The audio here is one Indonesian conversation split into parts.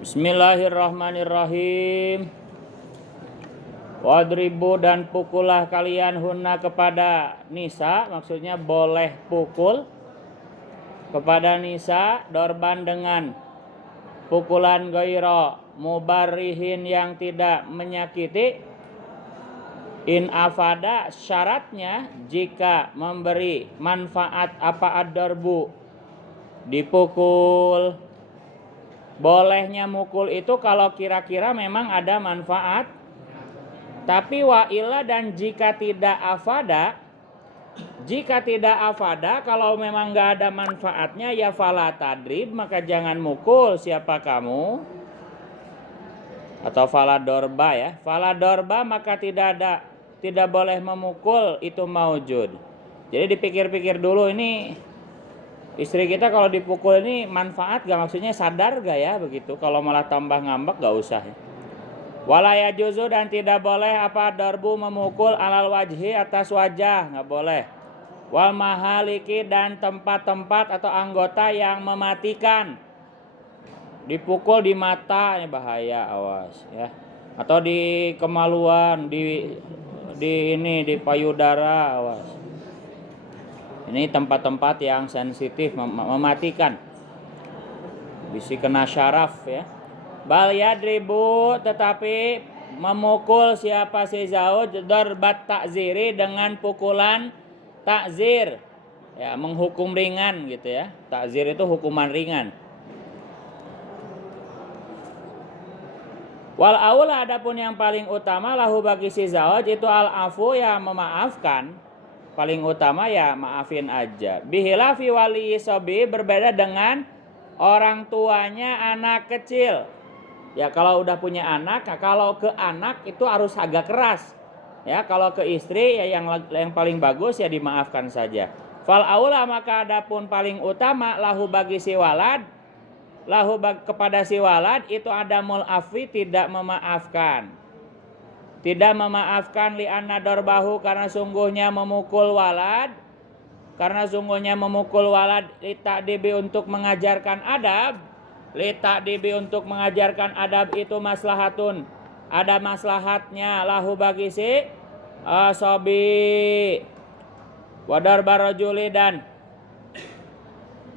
Bismillahirrahmanirrahim. Wadribu dan pukullah kalian hunna kepada nisa, maksudnya boleh pukul kepada nisa dorban dengan pukulan gairo mubarihin yang tidak menyakiti. In afada syaratnya jika memberi manfaat apa ad-darbu dipukul. Bolehnya mukul itu kalau kira-kira memang ada manfaat. Tapi wa'ila dan jika tidak afada, kalau memang nggak ada manfaatnya ya fala tadrib, maka jangan mukul siapa kamu. Atau fala dorba ya. Fala dorba maka tidak boleh memukul itu maujud. Jadi dipikir-pikir dulu ini istri kita kalau dipukul ini manfaat gak, maksudnya sadar gak ya begitu. Kalau malah tambah ngambek gak usah ya. Wala yajuzu dan tidak boleh apa darbu memukul alal wajhi atas wajah, gak boleh. Wal mahaliki dan tempat-tempat atau anggota yang mematikan. Dipukul di mata ini bahaya, awas ya. Atau di kemaluan, di payudara, awas. Ini tempat-tempat yang sensitif, mematikan. Bisa kena syaraf ya. Bal yadribu, tetapi memukul siapa si zauj darbat takziri dengan pukulan takzir. Ya, menghukum ringan gitu ya. Takzir itu hukuman ringan. Wal aula adapun yang paling utama lahu bagi si zauj itu al afu, ya memaafkan. Paling utama ya maafin aja. Bihilafi wali sobi, berbeda dengan orang tuanya anak kecil. Ya kalau udah punya anak, kalau ke anak itu harus agak keras. Ya kalau ke istri ya yang paling bagus ya dimaafkan saja. Fal aula maka adapun paling utama lahu bagi si walad, kepada si walad itu adamul afwi, tidak memaafkan. Tidak memaafkan li'anna darbahu, karena sungguhnya memukul walad. Karena sungguhnya memukul walad litakdibi, untuk mengajarkan adab. Litakdibi, untuk mengajarkan adab itu maslahatun, ada maslahatnya lahu bagi si sobi. Wadar barajuli dan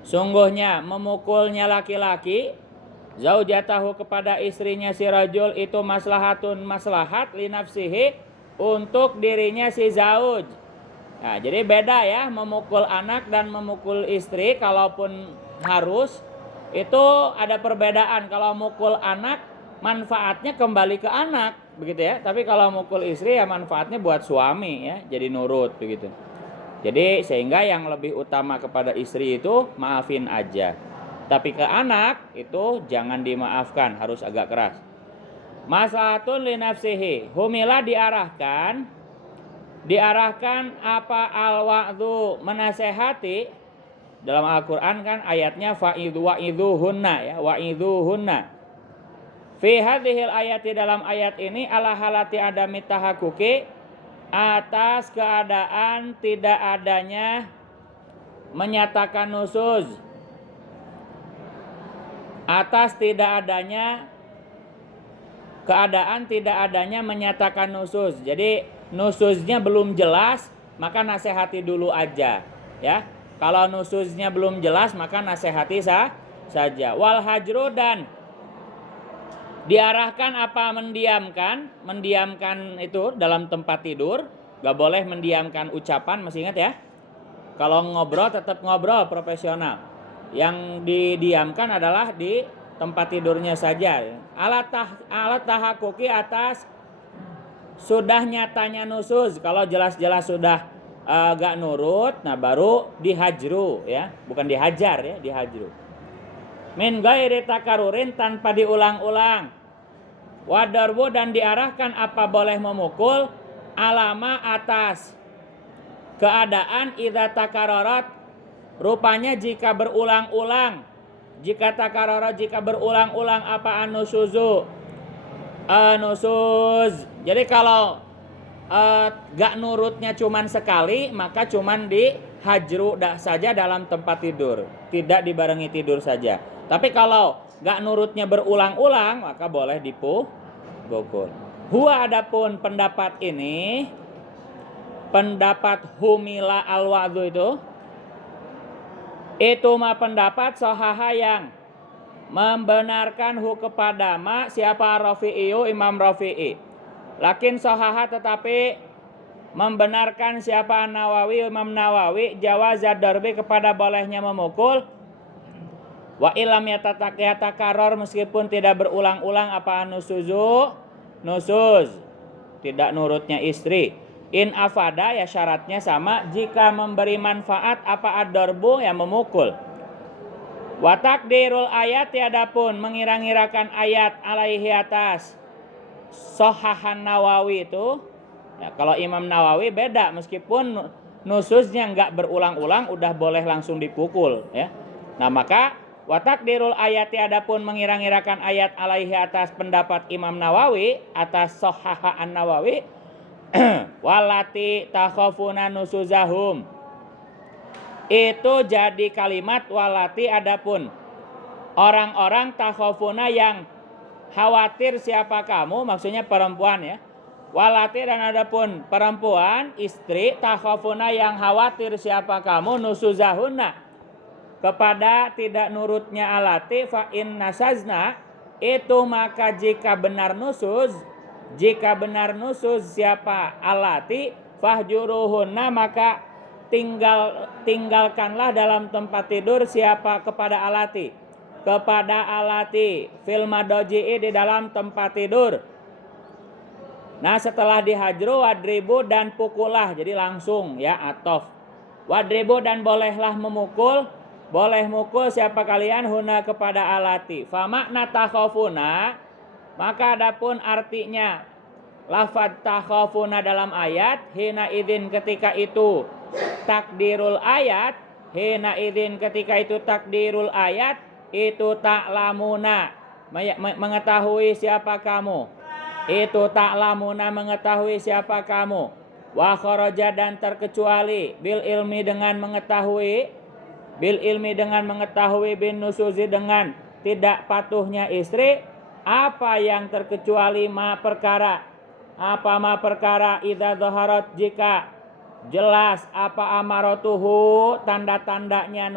sungguhnya memukulnya laki-laki zaujatahu kepada istrinya si rajul itu maslahatun, maslahat li nafsihi, untuk dirinya si zauj. Nah, jadi beda ya memukul anak dan memukul istri. Kalaupun harus itu ada perbedaan. Kalau mukul anak manfaatnya kembali ke anak begitu ya. Tapi kalau mukul istri ya manfaatnya buat suami ya, jadi nurut begitu. Jadi sehingga yang lebih utama kepada istri itu maafin aja. Tapi ke anak itu jangan dimaafkan, harus agak keras. Maslahatun li nafsihi, humila diarahkan apa al-wa'dhu, menasehati. Dalam Al-Qur'an kan ayatnya wa'idhuhunna ya, wa'idhuhunna. Fi hadhil ayati, dalam ayat ini ala halati adami tahakuki, atas keadaan tidak adanya menyatakan nusuz. Atas tidak adanya keadaan tidak adanya menyatakan nusuz. Jadi nusuznya belum jelas, maka nasihati dulu aja ya. Kalau nusuznya belum jelas maka nasihati saja. Wal hajru, dan diarahkan apa mendiamkan itu dalam tempat tidur. Gak boleh mendiamkan ucapan, masih ingat ya. Kalau ngobrol tetap ngobrol profesional. Yang didiamkan adalah di tempat tidurnya saja. Alat tahakuki, atas sudah nyatanya nusuz. Kalau jelas-jelas sudah gak nurut, nah baru dihajru ya, bukan dihajar ya, dihajru. Min ghairi takarurin, tanpa diulang-ulang. Wadarbu, dan diarahkan apa boleh memukul alama, atas keadaan idza takararat, rupanya jika berulang-ulang. Jika takarara, jika berulang-ulang apa anusuzu, nusuz. Jadi kalau gak nurutnya cuman sekali, maka cuman dihajru saja dalam tempat tidur, tidak dibarengi tidur saja. Tapi kalau gak nurutnya berulang-ulang, maka boleh dipukul. Huwa adapun pendapat ini, pendapat humila al-wa'dhu itu mah pendapat sahaha yang membenarkan hu kepada ma siapa Rafi'iyu Imam Rafi'i. Lakin sahaha tetapi membenarkan siapa Nawawi Imam Nawawi jawazad darbi kepada bolehnya memukul wa ilam yatakaror meskipun tidak berulang-ulang apa nusuz tidak nurutnya istri. In afada ya syaratnya sama, jika memberi manfaat apa ad-darbu yang memukul. Wa takdirul ayat tiadapun mengira-ngirakan ayat alaihi atas sahahan Nawawi itu. Ya, kalau Imam Nawawi beda, meskipun nusuznya enggak berulang-ulang udah boleh langsung dipukul ya. Nah, maka wa takdirul ayat tiadapun mengira-ngirakan ayat alaihi atas pendapat Imam Nawawi atas sahahan Nawawi walati takhafuna nusuzahum itu jadi kalimat walati adapun orang-orang takhafuna yang khawatir siapa kamu, maksudnya perempuan ya. Walati dan adapun perempuan istri takhafuna yang khawatir siapa kamu nusuzahunna kepada tidak nurutnya alati fa in nasazna itu maka jika benar nusuz siapa alati fahjuruhunna maka tinggalkanlah dalam tempat tidur siapa kepada alati fil madoji'i di dalam tempat tidur. Nah, setelah dihajru wadribu dan pukulah, jadi langsung ya atof. Wadribu dan boleh mukul siapa kalian huna kepada alati. Fa makna takhafuna maka adapun artinya lafaz takhafuna dalam ayat hina idzin ketika itu takdirul ayat itu taklamuna mengetahui siapa kamu. Itu taklamuna mengetahui siapa kamu. Wa kharaja dan terkecuali bil ilmi dengan mengetahui bin nusuzi dengan tidak patuhnya istri apa yang terkecuali ma perkara idza dhaharat jika jelas apa amaratuhu tanda-tandanya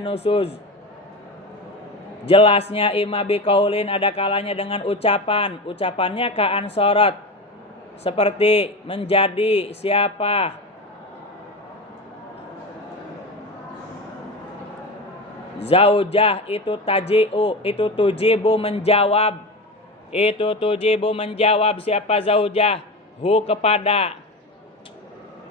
nusuz jelasnya ima biqaulin ada kalanya dengan ucapannya ka'an sorot seperti menjadi siapa zaujah itu taji'u itu tujibu menjawab siapa zaujah hu kepada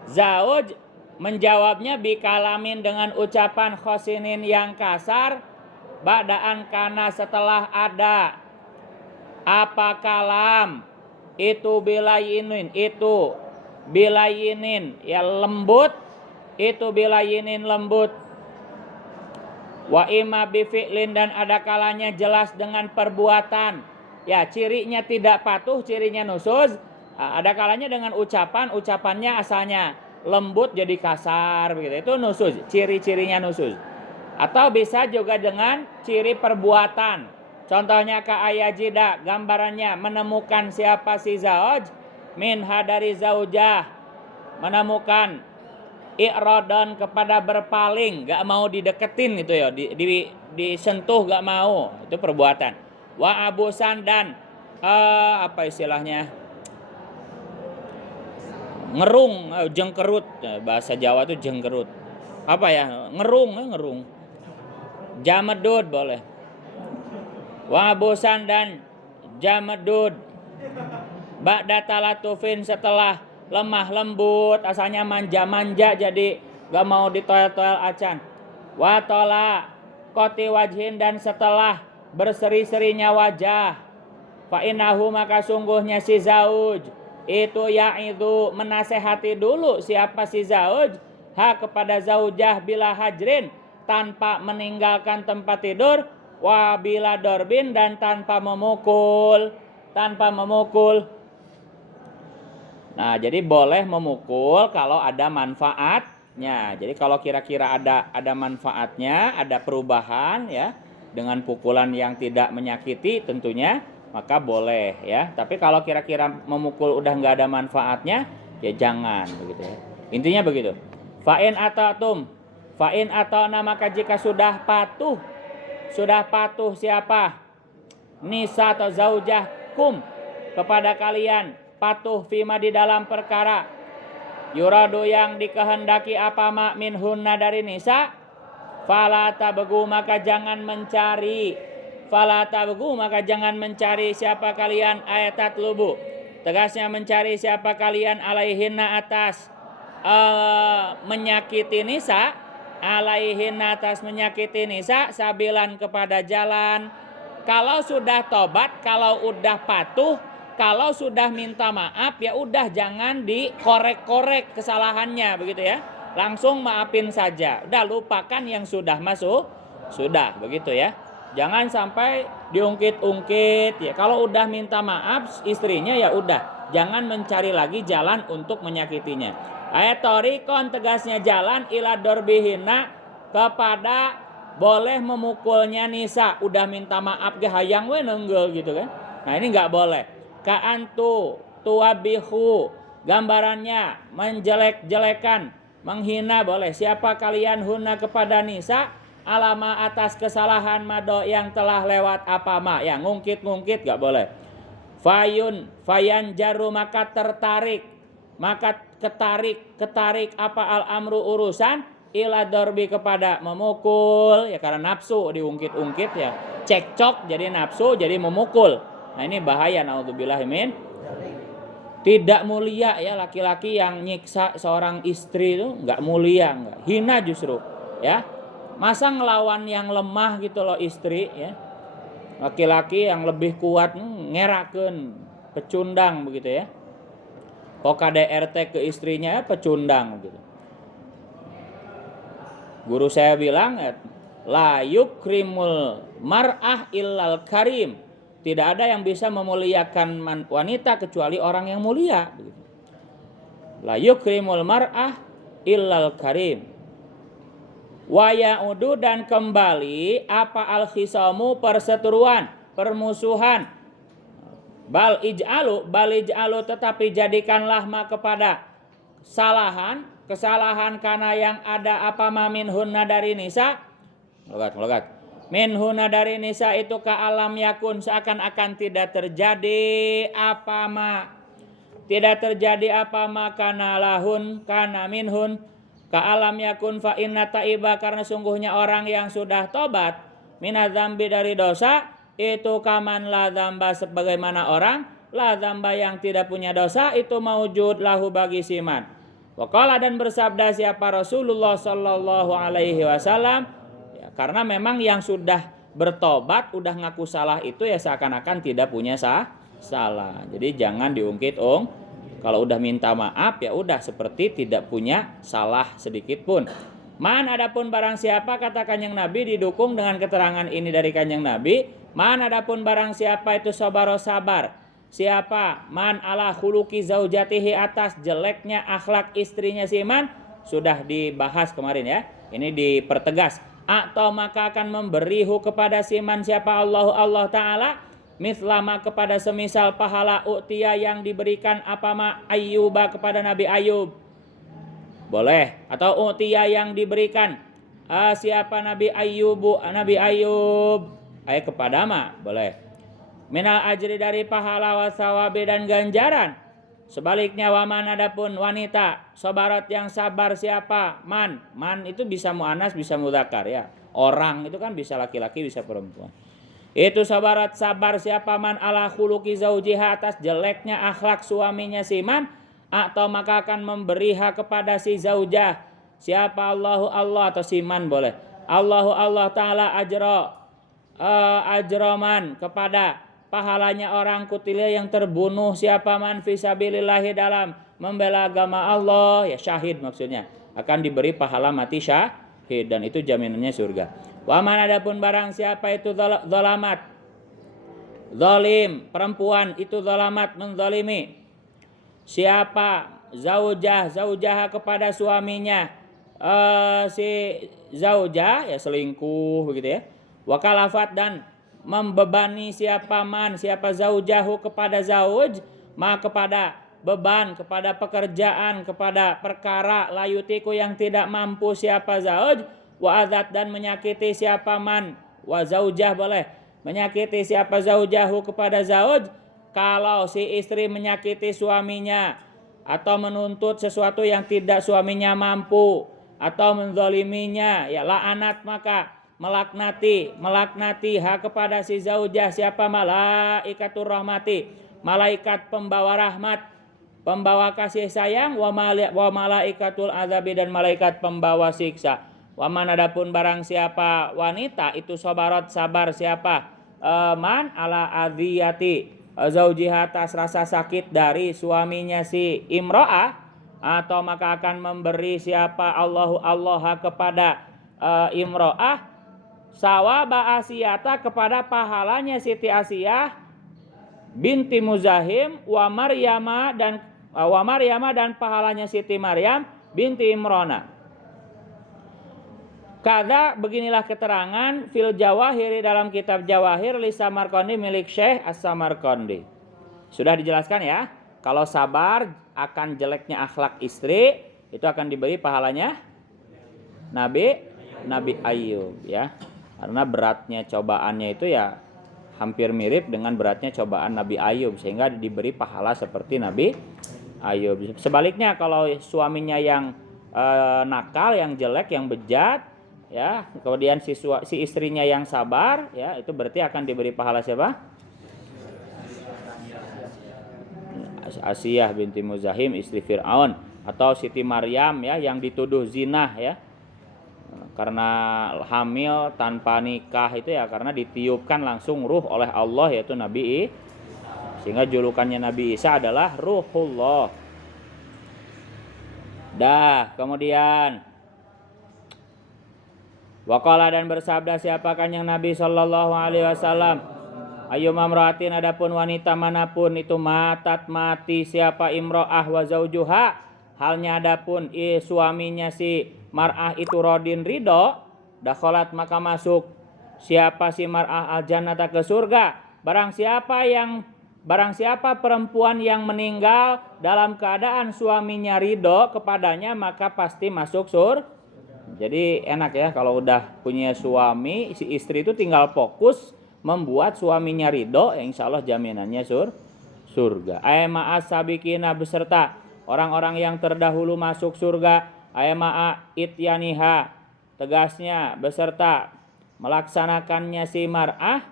zauj menjawabnya bikalamin dengan ucapan khosinin yang kasar ba'daan kana setelah ada apa kalam itu bilayinin ya lembut wa imma bifi'lin dan ada kalanya jelas dengan perbuatan ya cirinya tidak patuh cirinya nusuz ada kalanya dengan ucapannya asalnya lembut jadi kasar begitu itu nusuz ciri-cirinya nusuz atau bisa juga dengan ciri perbuatan contohnya ka ayajida gambarannya menemukan siapa si zauj minha dari zaujah menemukan i'radan kepada berpaling, gak mau dideketin gitu ya, disentuh gak mau, itu perbuatan. Wa abusan dan apa istilahnya? Ngerung, jengkerut, bahasa Jawa itu jengkerut. Apa ya? Ngerung. Jamedud boleh. Wa abusan dan jamedud. Ba'da talatufin setelah lemah lembut asalnya manja jadi gak mau ditoel-toel acan. Watola koti wajhin dan setelah berseri-serinya wajah fa innahu maka sungguhnya si zauj itu yaitu menasehati dulu siapa si zauj kepada zaujah bila hajrin tanpa meninggalkan tempat tidur wa bila dorbin dan tanpa memukul. Nah, jadi boleh memukul kalau ada manfaat efeknya. Jadi kalau kira-kira ada manfaatnya, ada perubahan ya dengan pukulan yang tidak menyakiti tentunya maka boleh ya. Tapi kalau kira-kira memukul udah nggak ada manfaatnya ya jangan begitu ya. Intinya begitu. Fa'in atau maka jika sudah patuh siapa? Nisa atau zaujah kum kepada kalian patuh fima di dalam perkara yuradu yang dikehendaki apa mak minhunna dari nisa fala tabegu maka jangan mencari siapa kalian ayatat lubu tegasnya mencari siapa kalian alaihinna atas menyakiti nisa sabilan kepada jalan. Kalau sudah tobat, kalau udah patuh, kalau sudah minta maaf ya udah jangan dikorek-korek kesalahannya begitu ya. Langsung maafin saja. Udah lupakan yang sudah masuk, sudah begitu ya. Jangan sampai diungkit-ungkit ya. Kalau udah minta maaf istrinya ya udah, jangan mencari lagi jalan untuk menyakitinya. Ayat torikon tegasnya jalan ila dorbihina kepada boleh memukulnya nisa. Udah minta maaf ge hayang we nenggel gitu kan. Nah ini nggak boleh. Ka'antu tuwabihu gambarannya menjelek-jelekan, menghina boleh. Siapa kalian huna kepada nisa alama atas kesalahan mado yang telah lewat apa ma yang ngungkit-ngungkit nggak boleh. Fayan jaru maka ketarik apa al amru urusan ila dorbi kepada memukul ya karena nafsu diungkit-ungkit ya cekcok jadi nafsu jadi memukul. Nah ini bahaya naudzubillah min. Tidak mulia ya laki-laki yang nyiksa seorang istri itu nggak mulia, nggak hina justru ya. Masa ngelawan yang lemah gitu loh istri ya. Laki-laki yang lebih kuat ngerakeun pecundang begitu ya. Kok KDRT ke istrinya pecundang gitu. Guru saya bilang la yukrimul mar'ah illal karim. Tidak ada yang bisa memuliakan wanita kecuali orang yang mulia begitu. La yukrimul mar'ah illal karim. Wa ya'udu dan kembali apa al-khisamu perseteruan, permusuhan. Bal ij'alu tetapi jadikanlah ma kepada kesalahan karena yang ada apa ma minhunna dari nisa. Logat. Minhunna dari nisa itu ka alam yakun seakan-akan tidak terjadi apa ma. Tidak terjadi apa ma kana lahun kana minhun ka alam yakun fa inna taiba karena sungguhnya orang yang sudah tobat minadzambi dari dosa itu kaman la dzamba sebagaimana orang la dzamba yang tidak punya dosa itu maujud lahu bagi siman. Waqala dan bersabda siapa Rasulullah sallallahu alaihi wasallam ya, karena memang yang sudah bertobat udah ngaku salah itu ya seakan-akan tidak punya salah. Jadi jangan diungkit-ung. Kalau udah minta maaf ya udah seperti tidak punya salah sedikit pun. Man adapun barang siapa kata Kanjeng Nabi didukung dengan keterangan ini dari Kanjeng Nabi. Man adapun barang siapa itu sabar. Siapa man ala khuluqi zaujatihi atas jeleknya akhlak istrinya si man sudah dibahas kemarin ya. Ini dipertegas. Atau maka akan memberihu kepada si man siapa Allah Ta'ala mislama kepada semisal pahala u'tiya yang diberikan apa ma Ayyuba kepada Nabi Ayub. Boleh. Atau u'tiya yang diberikan siapa Nabi Ayub kepada ma boleh. Minal ajri dari pahala wasawabi dan ganjaran. Sebaliknya waman adapun wanita sobarat yang sabar siapa man itu bisa mu'anas bisa mudzakkar ya. Orang itu kan bisa laki-laki bisa perempuan. Itu sabar siapa man ala khuluqi zaujiha atas jeleknya akhlak suaminya si man atau maka akan memberi hak kepada si zaujah siapa Allah atau si man boleh. Allah Ta'ala ajroman kepada pahalanya orang kutilia yang terbunuh siapa man fisabilillahi dalam membela agama Allah ya syahid maksudnya akan diberi pahala mati syahid dan itu jaminannya surga. Waman adapun barang siapa itu zalamat zalim perempuan itu zalamat menzalimi siapa zaujah kepada suaminya si zaujah ya selingkuh begitu ya. Wakalafat dan membebani siapa zaujahu kepada zauj kepada beban, kepada pekerjaan, kepada perkara layutiku yang tidak mampu siapa zauj, wa adzat dan menyakiti siapa man, wa zaujah boleh menyakiti siapa zaujahu kepada zauj. Kalau si istri menyakiti suaminya atau menuntut sesuatu yang tidak suaminya mampu atau menzaliminya, ya la'anat maka melaknati ha kepada si zaujah siapa malaikatur rahmati, malaikat pembawa rahmat, pembawa kasih sayang, wa malaikatul azabi dan malaikat pembawa siksa. Wa man adapun barang siapa wanita itu sabarat sabar siapa man ala adhiyati zaujiha atas rasa sakit dari suaminya si imro'ah, atau maka akan memberi siapa Allah kepada imro'ah sawaba Asiyata kepada pahalanya Siti Asiyah binti Muzahim wa Maryama dan pahalanya Siti Maryam binti Imrana. Kada beginilah keterangan fil Jawahir dalam kitab Jawahir li Samarqandi milik Syekh As-Samarqandi. Sudah dijelaskan ya, kalau sabar akan jeleknya akhlak istri itu akan diberi pahalanya Nabi Ayub ya. Karena beratnya cobaannya itu ya hampir mirip dengan beratnya cobaan Nabi Ayub, sehingga diberi pahala seperti Nabi Ayub. Sebaliknya kalau suaminya yang nakal, yang jelek, yang bejat ya, kemudian si istrinya yang sabar ya, itu berarti akan diberi pahala siapa? Asiyah binti Muzahim istri Fir'aun, atau Siti Maryam ya yang dituduh zina ya. Karena hamil tanpa nikah itu ya, karena ditiupkan langsung ruh oleh Allah yaitu Nabi sehingga julukannya Nabi Isa adalah Ruhullah. Kemudian waqala dan bersabda siapa kanjeng Nabi sallallahu alaihi wasallam, ayyuma imra'atin adapun wanita manapun itu mati siapa imro'ah wa zaujuha, halnya adapun suaminya si mar'ah itu rodin ridho, dakhalat maka masuk siapa si mar'ah al-jannata ke surga. Barang siapa perempuan yang meninggal dalam keadaan suaminya ridho kepadanya, maka pasti masuk surga. Jadi enak ya kalau udah punya suami, si istri itu tinggal fokus membuat suaminya ridho, ya insya Allah jaminannya surga. Ma'as sabikina beserta orang-orang yang terdahulu masuk surga. Ma'a ityaniha tegasnya beserta melaksanakannya si mar'ah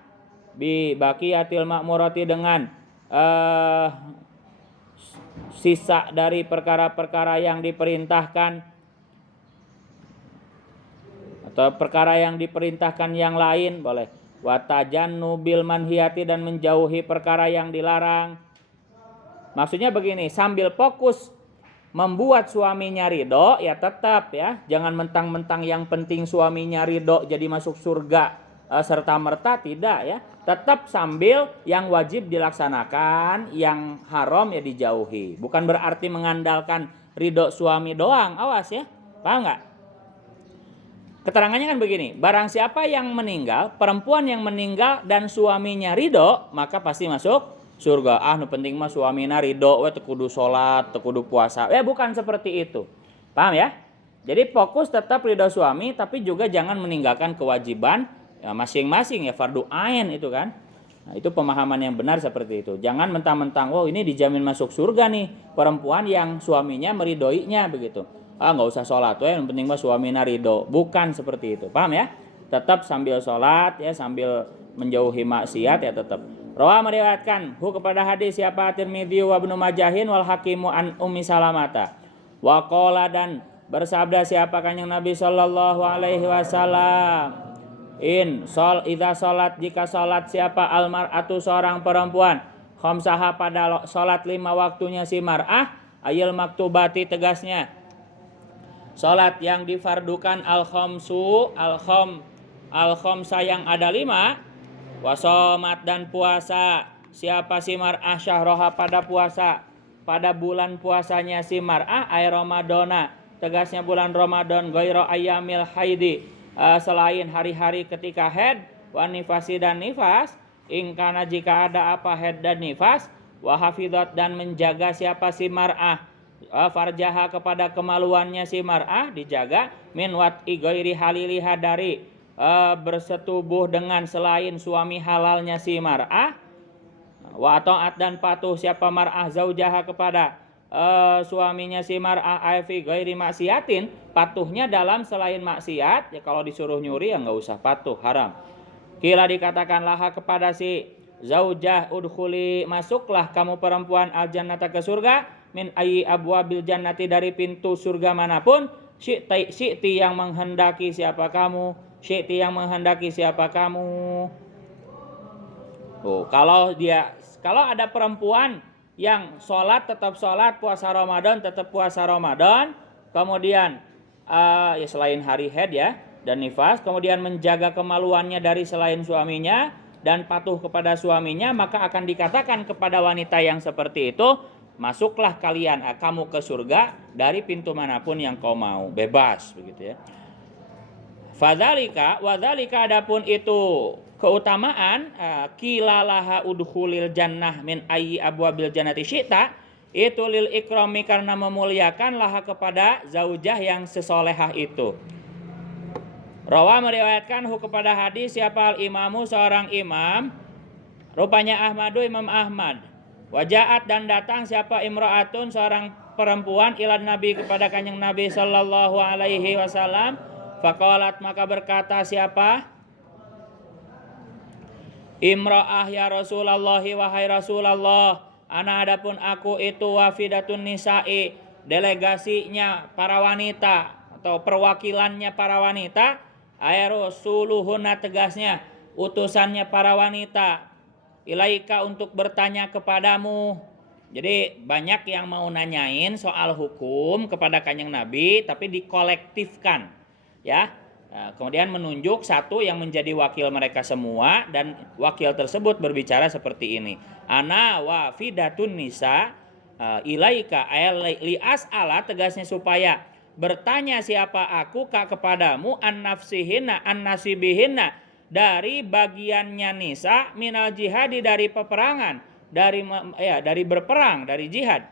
bi baqiyatil ma'murati dengan sisa dari perkara-perkara yang diperintahkan atau perkara yang diperintahkan yang lain boleh. Watajannu bil manhiyati dan menjauhi perkara yang dilarang. Maksudnya begini, sambil fokus membuat suaminya ridho ya tetap ya, jangan mentang-mentang yang penting suaminya ridho jadi masuk surga serta merta, tidak ya. Tetap sambil yang wajib dilaksanakan, yang haram ya dijauhi. Bukan berarti mengandalkan ridho suami doang, awas ya, paham nggak? Keterangannya kan begini, barang siapa yang meninggal, perempuan yang meninggal dan suaminya ridho, maka pasti masuk surga. Nu penting mah suamina ridho we teu kudu salat, teu kudu puasa. Bukan seperti itu. Paham ya? Jadi fokus tetap ridho suami, tapi juga jangan meninggalkan kewajiban ya masing-masing ya, fardu ain itu kan. Nah, itu pemahaman yang benar seperti itu. Jangan mentang-mentang ini dijamin masuk surga nih perempuan yang suaminya meridoinya begitu. Nggak usah sholat yang penting mah suamina ridho. Bukan seperti itu. Paham ya? Tetap sambil sholat ya, sambil menjauhi maksiat ya tetap. Rawa meriwayatkan kepada hadis siapa Tirmidzi wa Ibnu Majahin wal Hakimu an Ummi Salamata. Wa qala dan bersabda siapa kanjeng Nabi sallallahu alaihi wasallam, idza salat jika salat siapa almar'atu seorang perempuan, khamsaha pada salat 5 waktunya si mar'ah, ayil maktubati tegasnya salat yang difardukan al-khamsa yang ada 5, wasomat dan puasa siapa si mar'ah syahroha pada puasa pada bulan puasanya si mar'ah ay Ramadana tegasnya bulan Ramadan ghaira ayyamil haidi, selain hari-hari ketika haid, wa nifasi dan nifas, ingkana jika ada apa haid dan nifas, wa hafidhat dan menjaga siapa si mar'ah, farjaha kepada kemaluannya si mar'ah dijaga, min wat'i ghairi haliliha dari bersetubuh dengan selain suami halalnya si mar'ah, wa ta'at dan patuh siapa mar'ah zaujaha kepada suaminya si mar'ah fi ghairi maksiatin, patuhnya dalam selain maksiat. Ya kalau disuruh nyuri ya nggak usah patuh, haram. Kila dikatakan laha kepada si zaujah, udkhuli masuklah kamu perempuan al jannata ke surga, min ayyi abwabil jannati dari pintu surga manapun, syi'ti yang menghendaki siapa kamu, syi'ti yang menghendaki siapa kamu. Kalau ada perempuan yang sholat tetap sholat, puasa Ramadan tetap puasa Ramadan, kemudian ya selain hari haid ya dan nifas, kemudian menjaga kemaluannya dari selain suaminya dan patuh kepada suaminya, maka akan dikatakan kepada wanita yang seperti itu, masuklah kalian kamu ke surga dari pintu manapun yang kau mau, bebas begitu ya. Fadzalika wadzalika adapun itu keutamaan kilalaha udkhulil jannah min ayyi abwabil jannati syi'ta, itu lil ikrami karena memuliakan laha kepada zaujah yang sesolehah itu. Rawa meriwayatkan kepada hadis siapa al imamu seorang imam, rupanya Ahmadu Imam Ahmad, wajaat dan datang siapa imraatun seorang perempuan ilad Nabi kepada kanjeng Nabi sallallahu alaihi wasallam, faqalat maka berkata siapa imra'ah, ya Rasulullah wahai Rasulullah, ana adapun aku itu wafidatun nisa'i, delegasinya para wanita atau perwakilannya para wanita, ay rasuluhunna tegasnya utusannya para wanita, ilaika untuk bertanya kepadamu. Jadi banyak yang mau nanyain soal hukum kepada kanjeng Nabi tapi dikolektifkan ya. Kemudian menunjuk satu yang menjadi wakil mereka semua dan wakil tersebut berbicara seperti ini. Ana wafidatun nisa ilaika li'as ala tegasnya supaya bertanya siapa aku kepadamu an nafsihinna an nasibihinna dari bagiannya nisa minal jihadi dari peperangan, dari berperang, dari jihad.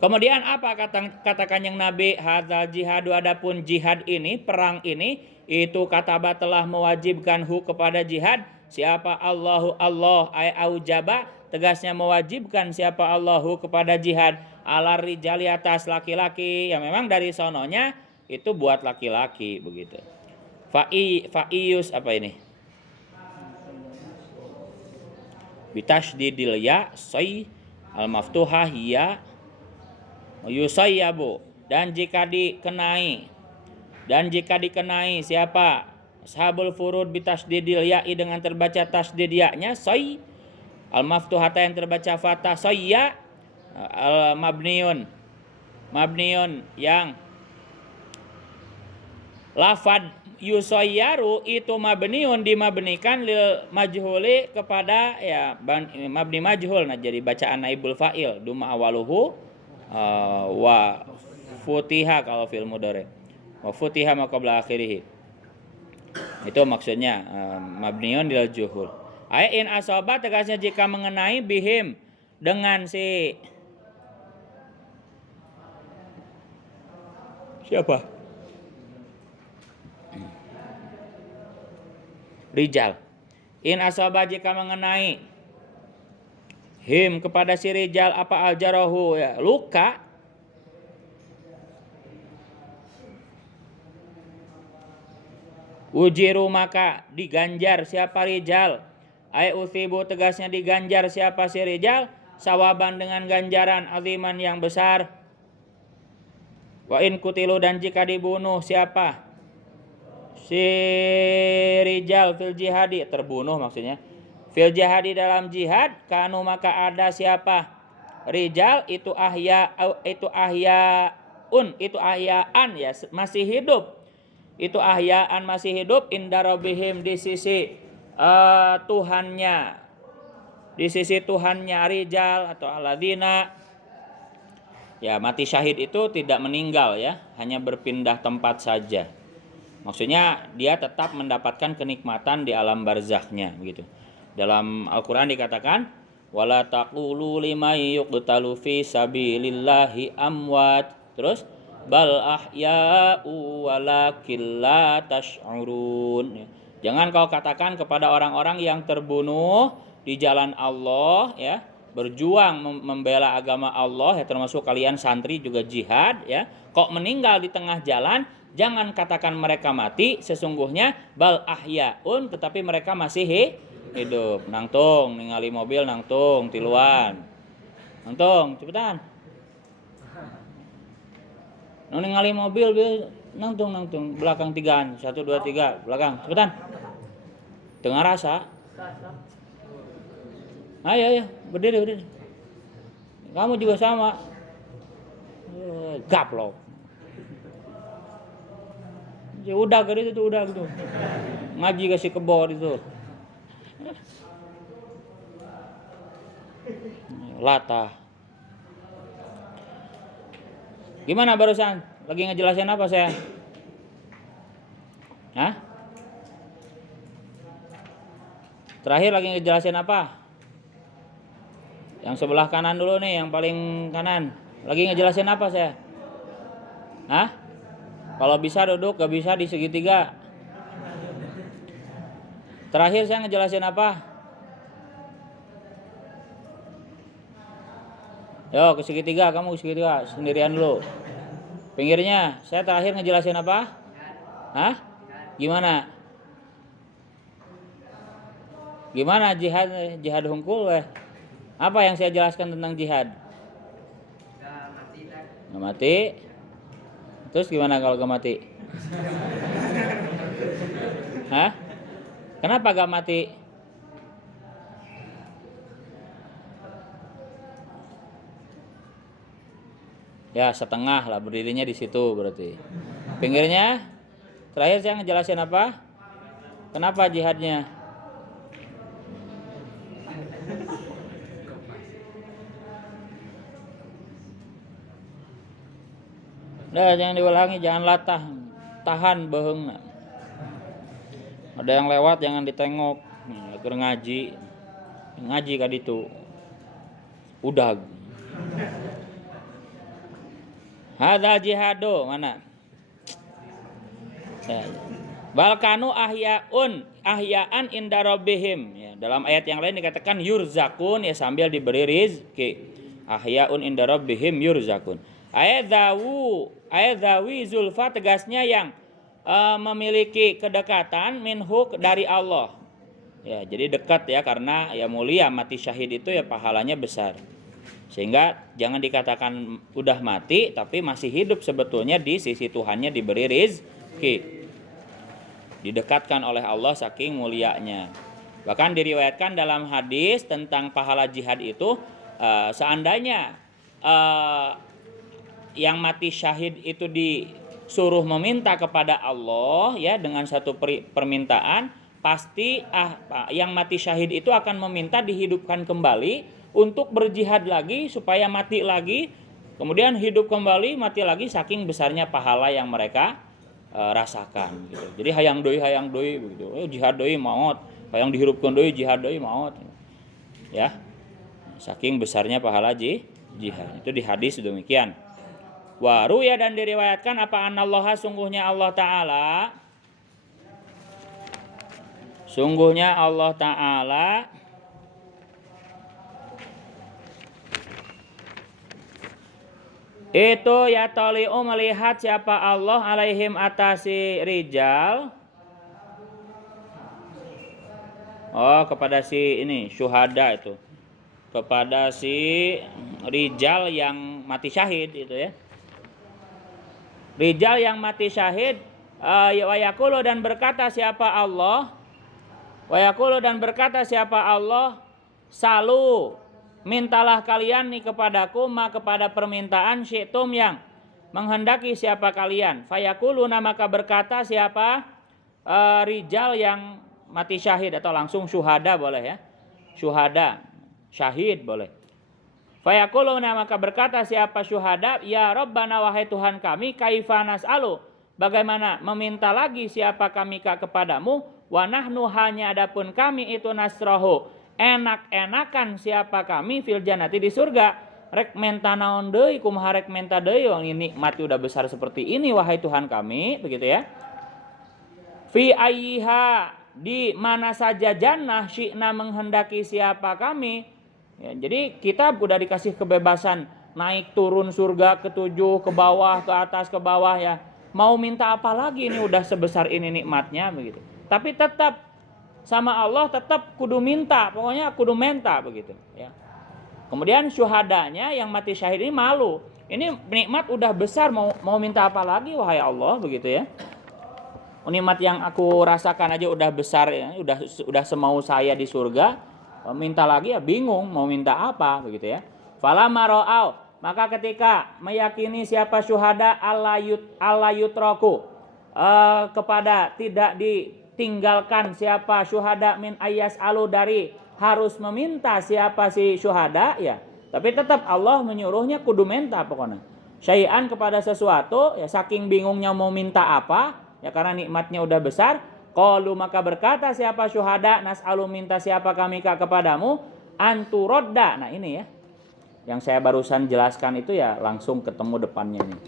Kemudian apa kata kanjeng Nabi, hadzal jihadu adapun jihad ini, perang ini, itu kataba telah mewajibkan kepada jihad siapa Allah ay aujaba tegasnya mewajibkan siapa Allahu kepada jihad alar rijali atas laki-laki, ya memang dari sononya itu buat laki-laki begitu. Fa'iyus apa ini? Bitasydidil ya say al maftuhah ya yusayyabu, dan jika dikenai siapa ashabul furud bitasydidil ya'i dengan terbaca tasdid ya-nya say al maftuhata yang terbaca fathah sayya al mabniun yang lafad yusayyaru itu mabniun dimabnikan lil majhuli kepada ya mabni majhul, nah jadi bacaan naibul fa'il duma awaluhu wa futiha kalau fil mudhari wa futiha ma qabla akhirih, itu maksudnya mabniun lil juhul. Ai in asaba tegasnya jika mengenai bihim dengan si siapa rijal, in asaba jika mengenai him kepada si rijal apa aljarahu ya luka, ujiru maka diganjar siapa rijal, ay uthibu tegasnya diganjar siapa si rijal, sawaban dengan ganjaran aziman yang besar. Wa in kutilu dan jika dibunuh siapa si rijal fil jihadi, terbunuh maksudnya fil jihadi dalam jihad, kanu maka ada siapa rijal itu ahyaan ya masih hidup, itu ahyaan masih hidup inda rabbihim di sisi Tuhannya rijal atau alladzina Ya, mati syahid itu tidak meninggal ya, hanya berpindah tempat saja. Maksudnya dia tetap mendapatkan kenikmatan di alam barzakhnya begitu. Dalam Al-Qur'an dikatakan wala taqulu liman yuqtalu fi sabilillahi amwat. Terus bal ahya'u walakin la tash'urun. Jangan kau katakan kepada orang-orang yang terbunuh di jalan Allah ya, berjuang membela agama Allah ya, termasuk kalian santri juga jihad ya, kok meninggal di tengah jalan, jangan katakan mereka mati, sesungguhnya bal ahyaun, tetapi mereka masih hidup. Nangtung ningali mobil, nangtung tiluan, nangtung cepetan, ningali mobil nangtung belakang tigaan, 1 2 3 belakang cepetan, tengah rasa. Ayo, berdiri. Kamu juga sama. Gaplok. Ya udah gitu tuh, udah gitu. Ngaji kasih kebor itu. Latah. Gimana barusan? Lagi ngejelasin apa saya? Hah? Terakhir lagi ngejelasin apa? Yang sebelah kanan dulu nih, yang paling kanan. Lagi ngejelasin apa saya? Hah? Kalau bisa duduk, gak bisa di segitiga. Terakhir saya ngejelasin apa? Yo, ke segitiga, kamu ke segitiga, sendirian dulu. Pinggirnya, saya terakhir ngejelasin apa? Hah? Gimana? Gimana jihad hungkul weh? Apa yang saya jelaskan tentang jihad? Gak mati. Terus gimana kalau gak mati? Hah? Kenapa gak mati? Ya setengah lah, berdirinya di situ berarti. Pinggirnya, terakhir saya ngejelasin apa? Kenapa jihadnya? Udah jangan diulangi, jangan latah, tahan beheung. Ada yang lewat jangan ditengok. Keur ngaji ka ditu. Udah. Hadza jihadu mana? Balkanu ahyaan inda rabbihim. Ya, dalam ayat yang lain dikatakan yurzakun ya, sambil diberi rizki. Ahyaun inda rabbihim yurzakun. Ayadzawi zulfa tegasnya yang memiliki kedekatan minhu dari Allah. Ya, jadi dekat ya, karena ya mulia, mati syahid itu ya pahalanya besar. Sehingga jangan dikatakan udah mati tapi masih hidup, sebetulnya di sisi Tuhannya diberi rizki. Didekatkan oleh Allah saking mulianya. Bahkan diriwayatkan dalam hadis tentang pahala jihad itu, seandainya yang mati syahid itu disuruh meminta kepada Allah ya dengan satu permintaan, pasti yang mati syahid itu akan meminta dihidupkan kembali untuk berjihad lagi supaya mati lagi, kemudian hidup kembali, mati lagi, saking besarnya pahala yang mereka rasakan gitu. Jadi hayang deui begitu. Jihad deui maot, hayang dihidupkeun deui jihad deui maot. Ya. Saking besarnya pahala jihad. Itu di hadis demikian. Waru ya, dan diriwayatkan apa anallaha, sungguhnya Allah Ta'ala itu ya toli'u melihat siapa Allah alaihim atasi rijal. Oh, kepada si ini syuhada itu. Kepada si rijal yang mati syahid itu ya. Rijal yang mati syahid, wa yaqulu dan berkata siapa Allah? Wa yaqulu dan berkata siapa Allah? Salu, mintalah kalian nih kepadaku kepada permintaan syi'tum yang menghendaki siapa kalian. Fayaquluna maka berkata siapa rijal yang mati syahid, atau langsung syuhada boleh ya. Syuhada, syahid boleh. Fayaquluna, maka berkata siapa syuhada, ya Rabbana, wahai Tuhan kami, kaifa nas'alu, bagaimana meminta lagi siapa kami kepadamu, wa nahnu, hanya adapun kami itu nasrahu, enak-enakan siapa kami fil jannati di surga. Rek menta naon deui, kumaha rek menta deui, ini nikmat udah besar seperti ini wahai Tuhan kami, begitu ya. Fi ayyiha, di mana saja jannah, syi'na, menghendaki siapa kami. Ya, jadi kita udah dikasih kebebasan naik turun surga ke 7, ke bawah, ke atas, ke bawah ya. Mau minta apa lagi, ini udah sebesar ini nikmatnya begitu. Tapi tetap sama Allah tetap kudu minta, pokoknya kudu minta begitu ya. Kemudian syuhadanya yang mati syahid ini malu. Ini nikmat udah besar, mau minta apa lagi wahai Allah begitu ya. Nikmat yang aku rasakan aja udah besar ya, udah semau saya di surga. Minta lagi ya bingung mau minta apa begitu ya. Falamma ra'au, maka ketika meyakini siapa syuhada Allah yutraku, kepada tidak ditinggalkan siapa syuhada min ayas alu, dari harus meminta siapa si syuhada ya. Tapi tetap Allah menyuruhnya kudu minta pokoknya. Syai'an, kepada sesuatu ya, saking bingungnya mau minta apa ya karena nikmatnya udah besar. Qalu, maka berkata siapa syuhada, nas'alu, minta siapa kami kepadamu, anturodda. Nah ini ya, yang saya barusan jelaskan itu ya langsung ketemu depannya nih.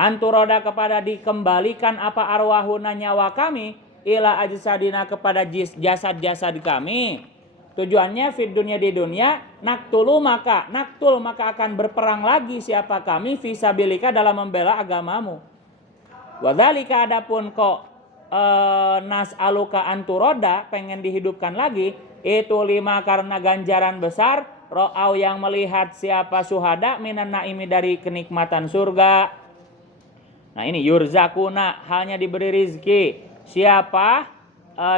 Anturoda, kepada dikembalikan apa arwahuna, nyawa kami, ila ajsadina, kepada jasad-jasad kami. Tujuannya fid dunya, di dunia, naktul maka akan berperang lagi siapa kami, fisabilika, dalam membela agamamu. Wadzalika, adapun kok nas'aluka anturoda, pengen dihidupkan lagi, itu 5 karena ganjaran besar, ro'au, yang melihat siapa syuhada, minan naimi, dari kenikmatan surga. Nah ini yurzakuna, hanya diberi rizki siapa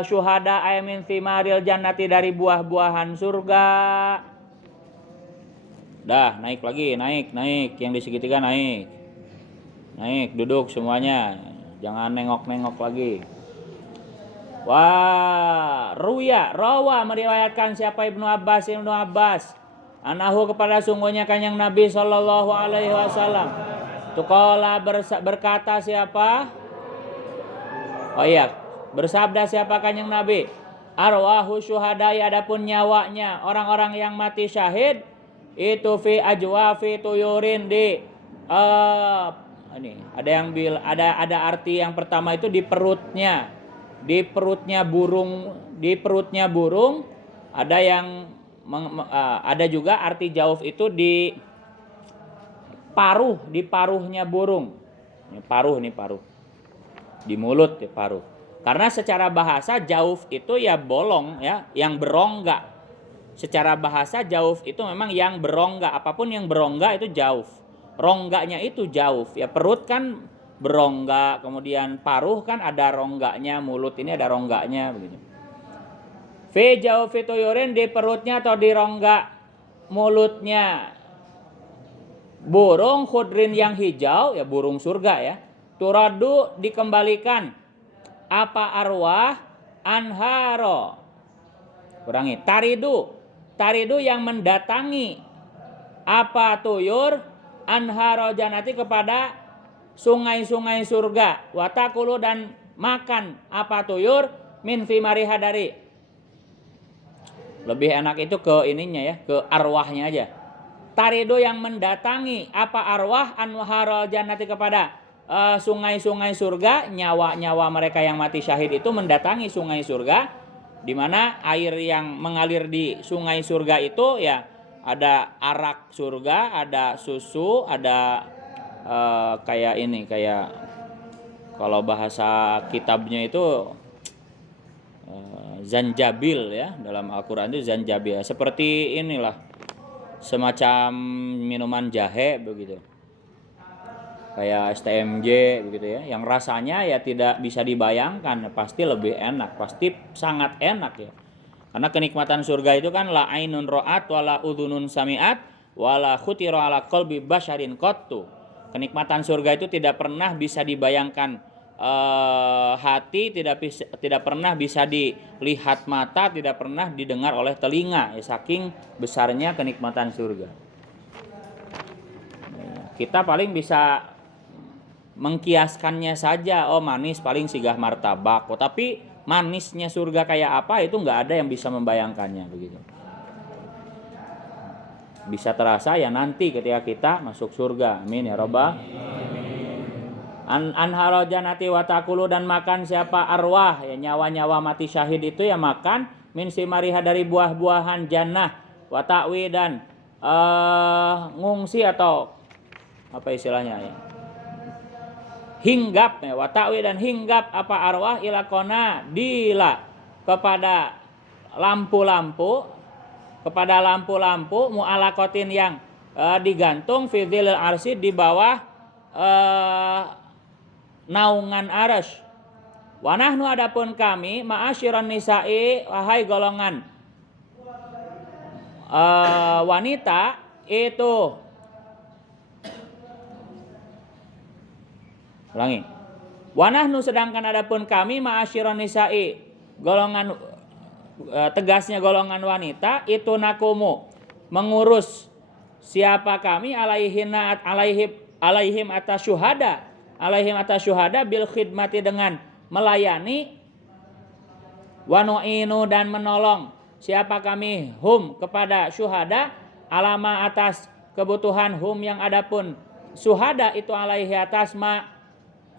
syuhada aymin thimaril jannati, dari buah-buahan surga. Dah naik lagi, naik yang di segitiga, naik duduk semuanya. Jangan nengok-nengok lagi. Wah, rawa, meriwayatkan siapa Ibnu Abbas, anahu, kepada sungguhnya kanjeng Nabi sallallahu alaihi wasallam. Tuqala, berkata siapa? Oh iya, bersabda siapa kanjeng Nabi? Arwahu syuhadai, adapun nyawanya orang-orang yang mati syahid, itu fi ajwafi tuyurin, di ini ada yang ada arti yang pertama itu di perutnya burung, ada yang ada juga arti jauf itu di paruhnya burung. Ini paruh di mulut ya, paruh. Karena secara bahasa jauf itu ya bolong ya, yang berongga. Secara bahasa jauf itu memang yang berongga, apapun yang berongga itu jauf. Rongganya itu jauf ya, perut kan berongga, kemudian paruh kan ada rongganya, mulut ini ada rongganya begitu. Fi jaufi tuyurin, di perutnya atau di rongga mulutnya burung khudrin, yang hijau ya, burung surga ya. Turadu, dikembalikan apa arwah, anharo, kurangi, taridu yang mendatangi apa tuyur, anharo janati, kepada sungai-sungai surga, watakulu, dan makan apa tuyur, min thimariha, dari, lebih enak itu ke ininya ya, ke arwahnya aja. Taridu yang mendatangi apa arwah, anharo janati, kepada sungai-sungai surga, nyawa-nyawa mereka yang mati syahid itu mendatangi sungai surga, di mana air yang mengalir di sungai surga itu ya ada arak surga, ada susu, ada kayak kalau bahasa kitabnya itu zanjabil ya, dalam Al-Quran itu zanjabil, seperti inilah, semacam minuman jahe begitu, kayak STMJ begitu ya, yang rasanya ya tidak bisa dibayangkan, pasti lebih enak, pasti sangat enak ya. Karena kenikmatan surga itu kan la ainun ra'at wala udhunun sami'at wala khutira ala qalbi basyarin qattu. Kenikmatan surga itu tidak pernah bisa dibayangkan hati, tidak pernah bisa dilihat mata, tidak pernah didengar oleh telinga ya, saking besarnya kenikmatan surga. kita paling bisa mengkiaskannya saja. Oh manis paling sigah martabak. Oh, tapi manisnya surga kayak apa itu nggak ada yang bisa membayangkannya begitu. Bisa terasa ya nanti ketika kita masuk surga. Amin ya robbal. Anharo janati watakulu, dan makan siapa arwah ya nyawa-nyawa mati syahid itu ya makan min simariha dari buah-buahan jannah, watakwi dan ngungsi atau apa istilahnya ya, hinggap ya, watakwi dan hinggap apa arwah ilakona dila kepada lampu-lampu mu'alakotin yang digantung fidhil arsi di bawah naungan arsy. Wa nahnu adapun kami ma'asyiron nisa'i wahai golongan wanita itu ulangi. Wa nahnu sedangkan adapun kami ma'asyiron nisa'i golongan tegasnya golongan wanita itu nakumu mengurus siapa kami alaihim atas syuhada bil khidmati dengan melayani wa nu'inu dan menolong siapa kami hum kepada syuhada alama atas kebutuhan hum yang adapun syuhada itu alaihi atas ma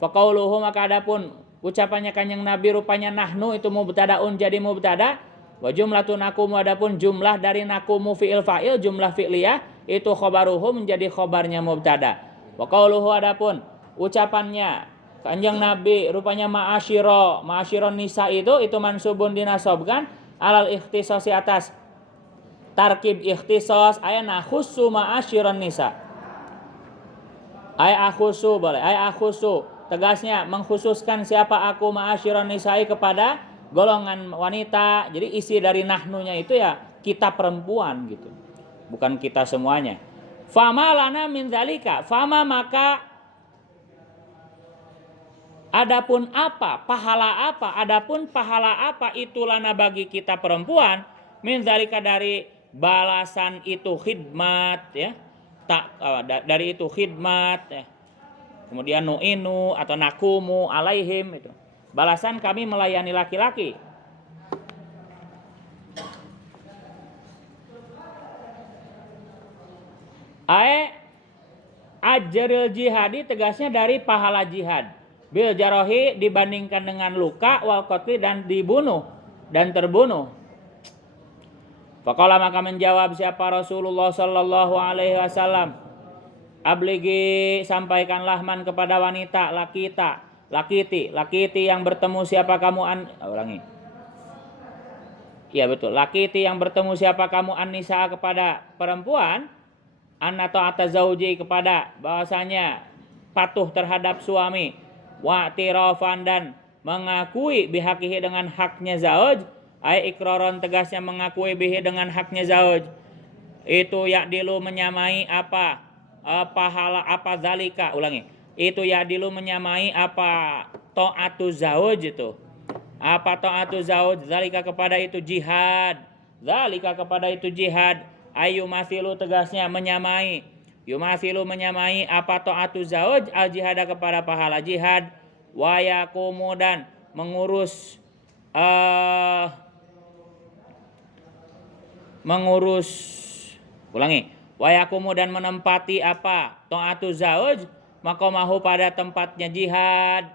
faqauluhu maka adapun ucapannya kanjeng Nabi rupanya nahnu itu mubtadaun jadi mubtada wa jumlatun nakumu adapun jumlah dari nakumu fi'il fa'il jumlah fi'liyah itu khobaruhu menjadi khobarnya mubtada wa qauluhu adapun ucapannya kanjeng Nabi rupanya ma'asyiron nisa itu mansubun dinasobkan alal ikhtisasi atas tarkib ikhtisas ayana khusu ma'asyiron nisa akhusu boleh akhusu tegasnya mengkhususkan siapa aku ma'asyiron nisa'i kepada golongan wanita. Jadi isi dari nahnunya itu ya kita perempuan gitu, bukan kita semuanya. Fama lana min dzalika, fama maka adapun pahala apa itu lana bagi kita perempuan min dzalika dari balasan itu khidmat ya. Dari itu khidmat ya. Kemudian nu'inu atau nakumu alaihim itu. Balasan kami melayani laki-laki. Ajril jihadi tegasnya dari pahala jihad. Bil jarohi dibandingkan dengan luka wal qatli dan dibunuh dan terbunuh. Faqala maka menjawab siapa Rasulullah sallallahu alaihi wasallam, abligi sampaikanlah man kepada wanita lakiti yang bertemu siapa kamu ulangi. Iya betul, lakiti yang bertemu siapa kamu an-nisa kepada perempuan atau atazauji kepada bahwasanya patuh terhadap suami wa tirafan dan mengakui bihaqihi dengan haknya zauj ay ikraron tegasnya mengakui bihi dengan haknya zauj itu ya'dilu menyamai apa pahala apa zalika ulangi itu ya'dilu menyamai apa ta'atu zauj itu apa ta'atu zauj zalika kepada itu jihad ayu masilu tegasnya menyamai yumasilu menyamai apa ta'atu zauj al jihada kepada pahala jihad wa yaqumu dan mengurus ulangi wa yaqumu dan menempati apa ta'atu zauj maqamahu pada tempatnya jihad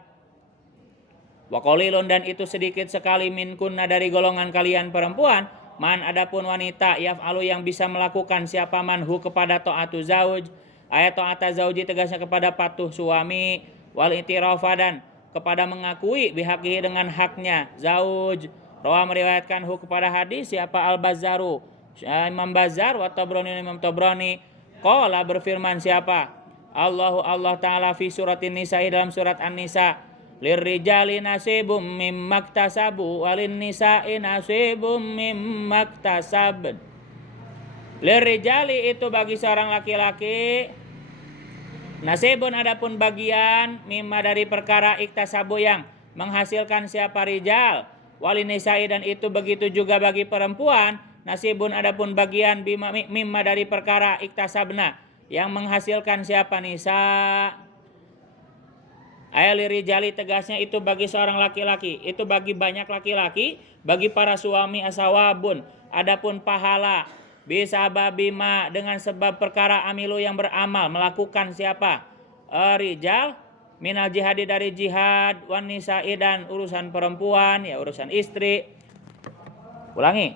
wa qalilun dan itu sedikit sekali minkunna dari golongan kalian perempuan man adapun wanita yaf'alu yang bisa melakukan siapa manhu kepada ta'atu zauj ayat ta'ata zauji tegasnya kepada patuh suami wal itirafa dan kepada mengakui bihaqihi dengan haknya zauj rawa meriwayatkan hu kepada hadis siapa al-Bazzaru Imam Bazzar wa Tabrani Imam Tabrani qala berfirman siapa Allah taala fi suratin nisa dalam surat an-nisa lirrijali nasibum mimmaktasabu walin nisa'i nasibum mimmaktasab. Lirrijali itu bagi seorang laki-laki nasibun adapun bagian mimma dari perkara iktasabu yang menghasilkan siapa rijal walin nisa'i dan itu begitu juga bagi perempuan nasibun adapun bagian mimma dari perkara iktasabna yang menghasilkan siapa nisa. Lirijali tegasnya itu bagi seorang laki-laki, itu bagi banyak laki-laki, bagi para suami asawabun, adapun pahala bisa babima dengan sebab perkara amilu yang beramal melakukan siapa rijal minal jihadi dari jihad wan nisa'i dan urusan perempuan ya urusan istri. Ulangi,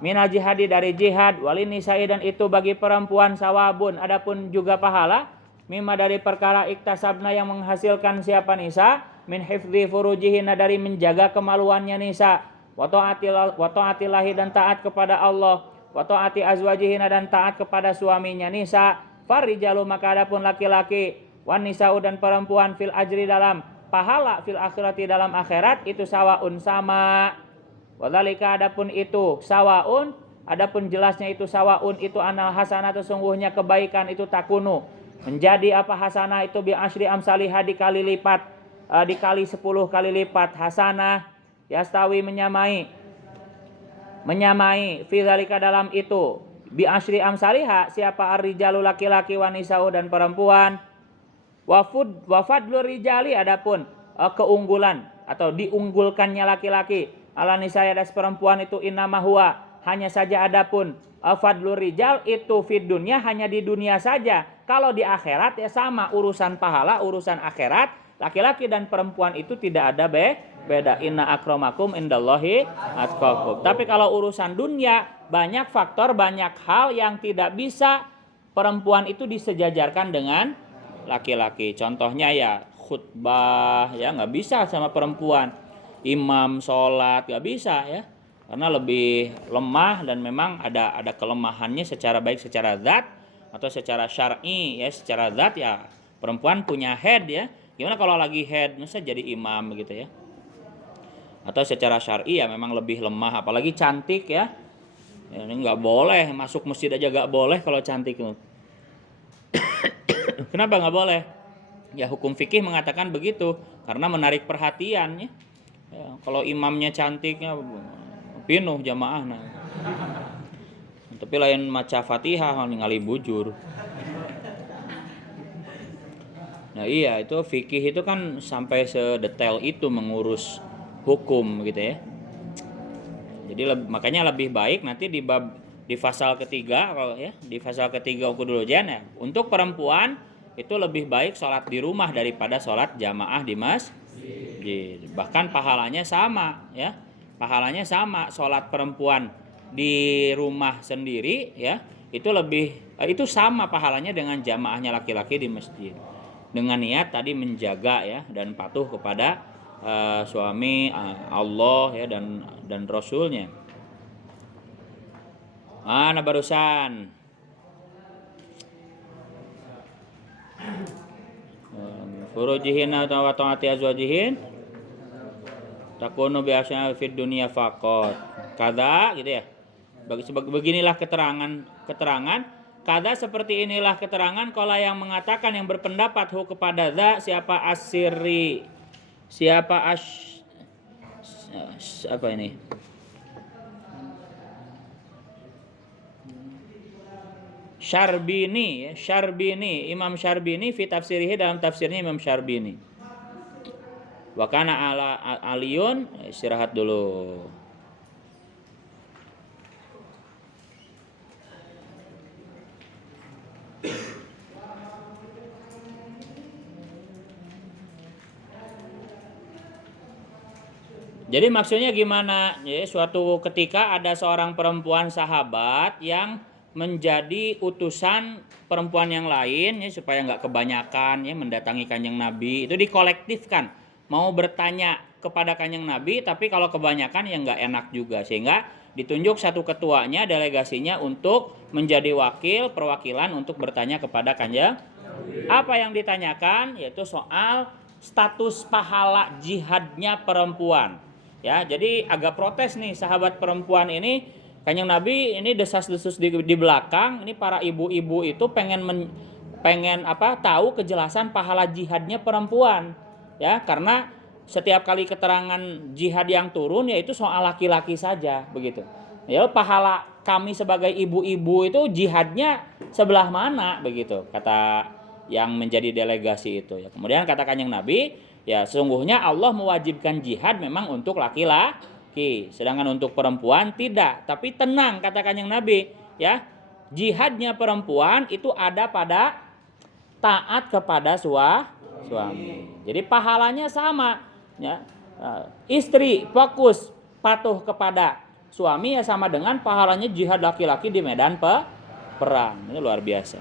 minal jihadi dari jihad walin nisa'i dan itu bagi perempuan sawabun adapun juga pahala mimma dari perkara iktasabna yang menghasilkan siapa nisa min hifdzi furujihinna dari menjaga kemaluannya nisa wa ta'atillahi dan taat kepada Allah wa ta'ati azwajihinna dan taat kepada suaminya nisa farijalu maka adapun laki-laki wan nisa'u dan perempuan fil ajri dalam pahala fil akhirati dalam akhirat itu sawaun sama. Wadzalika adapun itu sawaun adapun jelasnya itu sawaun itu anal hasanah sesungguhnya kebaikan itu takunu menjadi apa hasanah itu bi asyri amsalihah dikali lipat dikali 10 kali lipat hasanah yastawi menyamai fi zalika dalam itu bi asyri amsalihah siapa ar-rijalu laki-laki wanisa'u dan perempuan wa fadlur rijali adapun keunggulan atau diunggulkannya laki-laki ala nisaya das perempuan itu innama huwa hanya saja adapun fadlur rijal itu fid dunya hanya di dunia saja. Kalau di akhirat ya sama urusan pahala, urusan akhirat, laki-laki dan perempuan itu tidak ada beda. Inna akramakum indallahi atqakum. Tapi kalau urusan dunia banyak faktor, banyak hal yang tidak bisa perempuan itu disejajarkan dengan laki-laki. Contohnya ya khutbah ya nggak bisa sama perempuan. Imam sholat nggak bisa ya. Karena lebih lemah dan memang ada kelemahannya secara baik secara zat atau secara syar'i ya secara zat ya perempuan punya head ya gimana kalau lagi head masa jadi imam gitu ya atau secara syar'i ya memang lebih lemah apalagi cantik ya ini nggak boleh masuk masjid aja nggak boleh kalau cantik. Kenapa nggak boleh ya hukum fikih mengatakan begitu karena menarik perhatian ya, kalau imamnya cantiknya pinuh jamaah nah. Tapi lain maca Fatihah ningali bujur. Nah iya itu fikih itu kan sampai sedetail itu mengurus hukum gitu ya. Jadi makanya lebih baik nanti di pasal ketiga kalau ya di pasal ketiga ukudul jan ya untuk perempuan itu lebih baik sholat di rumah daripada sholat jamaah di masjid. Bahkan pahalanya sama ya pahalanya sama sholat perempuan di rumah sendiri ya itu sama pahalanya dengan jamaahnya laki-laki di masjid dengan niat tadi menjaga ya dan patuh kepada suami Allah ya dan Rasulnya. Mana barusan furujihin atau ta'ati azwajihin takunu bi asya fid dunya faqat kada gitu ya. Beginilah keterangan kada seperti inilah keterangan kalau yang mengatakan yang berpendapat kepada za siapa asiri siapa apa ini Syarbini Imam Syarbini fi tafsirihi dalam tafsirnya Imam Syarbini wa kana aliyun istirahat dulu. Jadi maksudnya gimana? Ya, suatu ketika ada seorang perempuan sahabat yang menjadi utusan perempuan yang lain ya supaya nggak kebanyakan ya mendatangi Kanjeng Nabi itu dikolektifkan mau bertanya kepada Kanjeng Nabi tapi kalau kebanyakan ya nggak enak juga sehingga ditunjuk satu ketuanya delegasinya untuk menjadi perwakilan untuk bertanya kepada Kanjeng. Apa yang ditanyakan yaitu soal status pahala jihadnya perempuan. Ya, jadi agak protes nih sahabat perempuan ini Kanjeng Nabi ini desas-desus di belakang ini para ibu-ibu itu pengen tahu kejelasan pahala jihadnya perempuan ya karena setiap kali keterangan jihad yang turun yaitu soal laki-laki saja begitu Ya, pahala kami sebagai ibu-ibu itu jihadnya sebelah mana begitu, kata yang menjadi delegasi itu ya. Kemudian kata Kanjeng Nabi, ya sesungguhnya Allah mewajibkan jihad memang untuk laki-laki, sedangkan untuk perempuan tidak. Tapi tenang, kata Kanjeng Nabi, ya. Jihadnya perempuan itu ada pada taat kepada suami. Jadi pahalanya sama, ya. Istri fokus patuh kepada suami ya sama dengan pahalanya jihad laki-laki di medan perang. Ini luar biasa.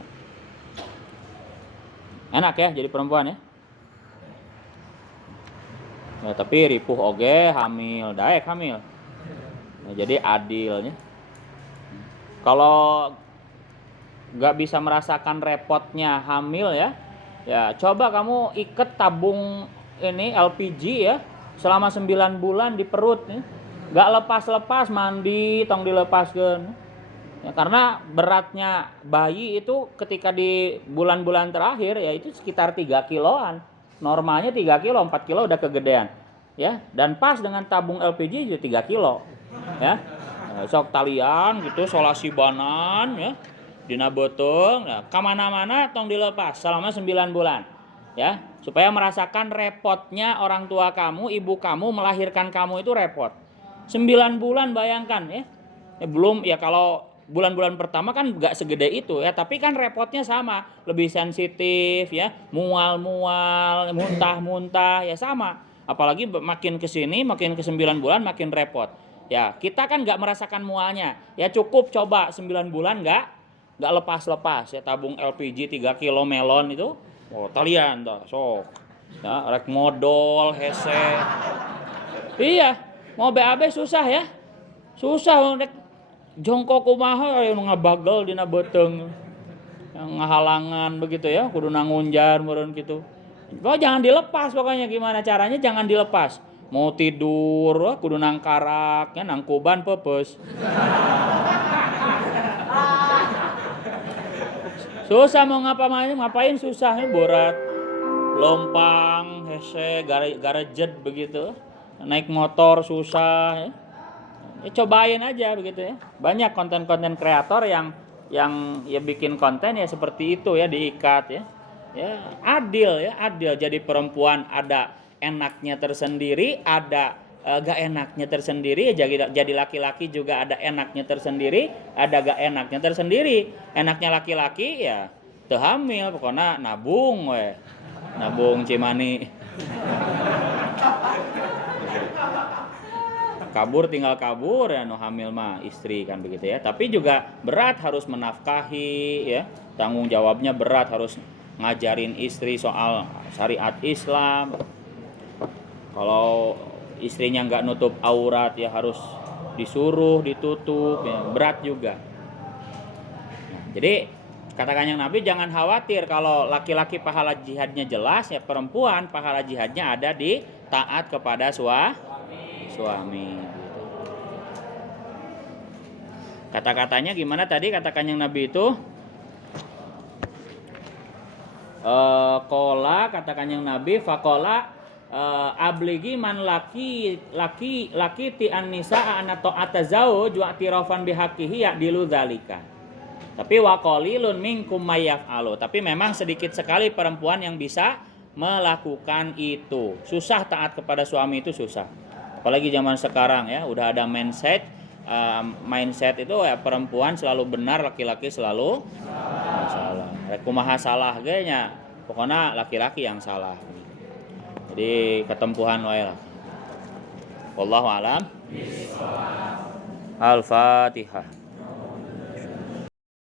Enak ya jadi perempuan ya. Ya tapi ripuh oge hamil, daek hamil. Nah, jadi adilnya. Kalau nggak bisa merasakan repotnya hamil ya, ya coba kamu ikat tabung ini LPG ya selama 9 bulan di perut nih. Nggak lepas-lepas, mandi tong dilepaskan ya, karena beratnya bayi itu ketika di bulan-bulan terakhir ya itu sekitar 3 kiloan, normalnya 3 kilo, 4 kilo udah kegedean ya, dan pas dengan tabung LPG itu 3 kilo ya. Sok talian gitu solasi banan ya dina beuteung, nah, kamana-mana tong dilepas selama 9 bulan ya, supaya merasakan repotnya orang tua kamu, ibu kamu melahirkan kamu itu repot. 9 bulan bayangkan ya. Belum ya kalau bulan-bulan pertama kan gak segede itu ya, tapi kan repotnya sama, lebih sensitif ya, mual-mual, muntah-muntah ya sama. Apalagi makin kesini, makin ke 9 bulan makin repot. Ya kita kan gak merasakan mualnya, ya cukup coba 9 bulan gak lepas-lepas ya tabung LPG 3 kilo melon itu. Oh talian dah sok. Ya rek modal hese. Iya. Mau BAB susah ya. Susah rek jongkok kumaha aya nu ngabagel dina beuteung. Yang ngahalangan begitu ya, kudu nangunjar meureun kitu. Pokoknya jangan dilepas, pokoknya gimana caranya jangan dilepas. Mau tidur kudu nangkarak ya, nangkuban pepes. Susah mau ngapain susahnya berat. Lompang, hese, garejet begitu. Naik motor susah ya. Cobain aja begitu ya. Banyak konten-konten kreator yang ya bikin konten ya seperti itu ya, diikat ya. Ya, adil ya, adil. Jadi perempuan ada enaknya tersendiri, ada gak enaknya tersendiri, jadi laki-laki juga ada enaknya tersendiri, ada gak enaknya tersendiri. Enaknya laki-laki ya teu hamil, pokoknya nabung we. Nabung cimani. Kabur tinggal kabur ya, no hamil mah istri kan begitu ya. Tapi juga berat harus menafkahi ya, tanggung jawabnya berat, harus ngajarin istri soal syariat Islam. Kalau istrinya nggak nutup aurat ya harus disuruh ditutup ya, berat juga. Nah, jadi kata Kanjeng Nabi jangan khawatir kalau laki-laki pahala jihadnya jelas ya, perempuan pahala jihadnya ada di taat kepada suami. Kata-katanya gimana tadi kata Kanjeng Nabi itu? Kola kata Kanjeng Nabi fakola abligi man laki ti an-nisa anato atazauj wa tirafan bihaqihi ya dilu dzalika. Tapi waqalilun minkum mayaf'alu. Tapi memang sedikit sekali perempuan yang bisa melakukan itu. Susah taat kepada suami itu susah. Apalagi zaman sekarang ya, udah ada mindset itu ya perempuan selalu benar, laki-laki selalu salah. Kumaha salah ge nya, pokoknya laki-laki yang salah. Jadi ketempuhan wae lah. Wallahu a'lam. Al-Fatihah.